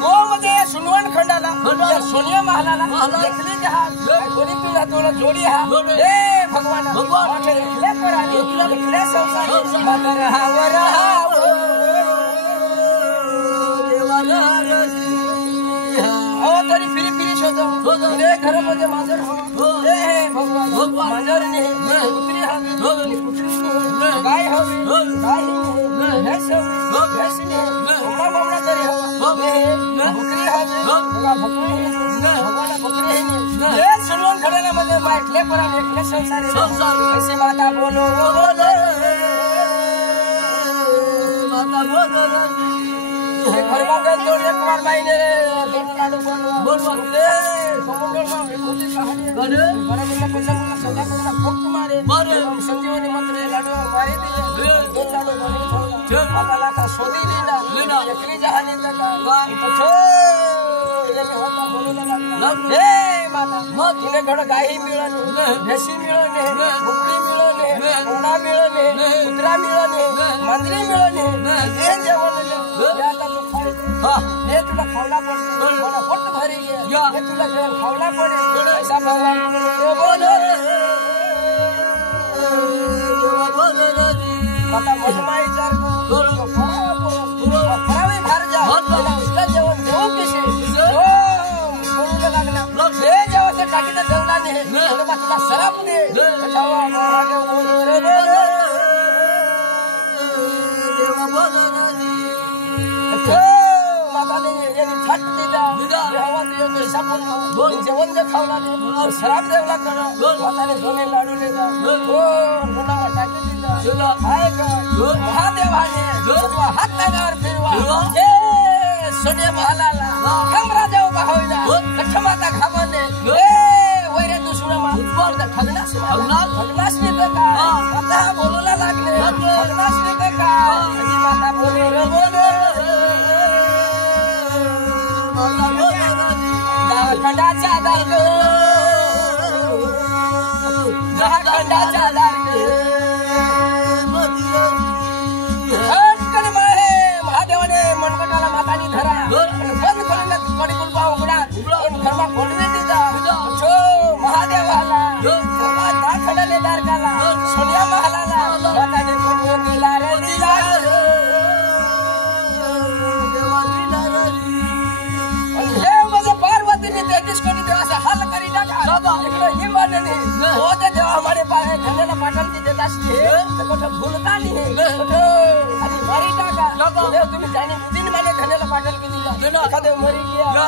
गो म्हणजे सुनवण खंडाला सोनिया महालाला देखली जहाज कोणी तुला तोला जोडी हा हे भगवान एकले पराली एकले संसारी मगर हावर हाव देवाला अहो तरी फिरी फिरी शोधो रे घरामध्ये मांजर हो हे भगवान मांजर नाही कुत्री हा कुत्री गाय हो गाय भैंस हो भैंस नाही कोंबडा कोंबडा तरी हो बकरी हो बघा बकरी भगवान बकरी आहे हे सुनवण खड्याला मध्ये एकले पराली एकले संसारी ऐसे माता बोलो बोलो माता बोलो तो एक बार मायने लाडू बोलवा दे कमंडलमा विभूती कहानी गडे बराबर पंचांगला सौदा करून फक्त मारे संजीवनी मंत्र लाडू मारे दिले दोन लाडू बने ठेवला माताला का शोधी लेना एकली जहानी का पठो याने होता बोलूला लागला हे माता तुने घड गाई मिळाली म्हशी मिळाली बोकडी मिळाली कोंबडा मिळाली कुत्रा मिळाली मांजरी मिळाली हे जेवण हे तुला खावला पडते मला पोट भरी गया हे तुला जेवण खावला पडे ऐसा भगवान माता महिमा विचार करो फरावे भार जा उसका जेवण देऊ कसे बोलूला लागला हे जेव्हा ते टाकीचा जेवला नाही तेव्हा तुला सराप दे देवा जेवण जे खावला शराब देवला कर माताने सोने लाडू लेगा गुन्हा टाकी दिला हाय का महादेवाने हात लगावर फिरवा हे सोनिया महालाला हम राजा उभा होईना कठ माता घामाने हे वैरे दुसरा खगनास नेते का आता बोलूला लागले खगनास नेते का माता बोले खंडाचा दार्ग खंडाचा दार्ग महादेवाने मनगटाला मातानी धरा बंद करून कडी कुलपा उघडा घरमा खोलवे दिला महादेवाला खंडाले दार्गाला सोनिया महालाला माताने खोलून दिला रे दिला हाल करी टाका ही माने नहीं वो देवा हमारे पास धन्यला पाटण की देता भूलता नहीं मारी टाका तुम्हें जाने दिन माने धन्यला पाटण की दिला एखादे मरी गया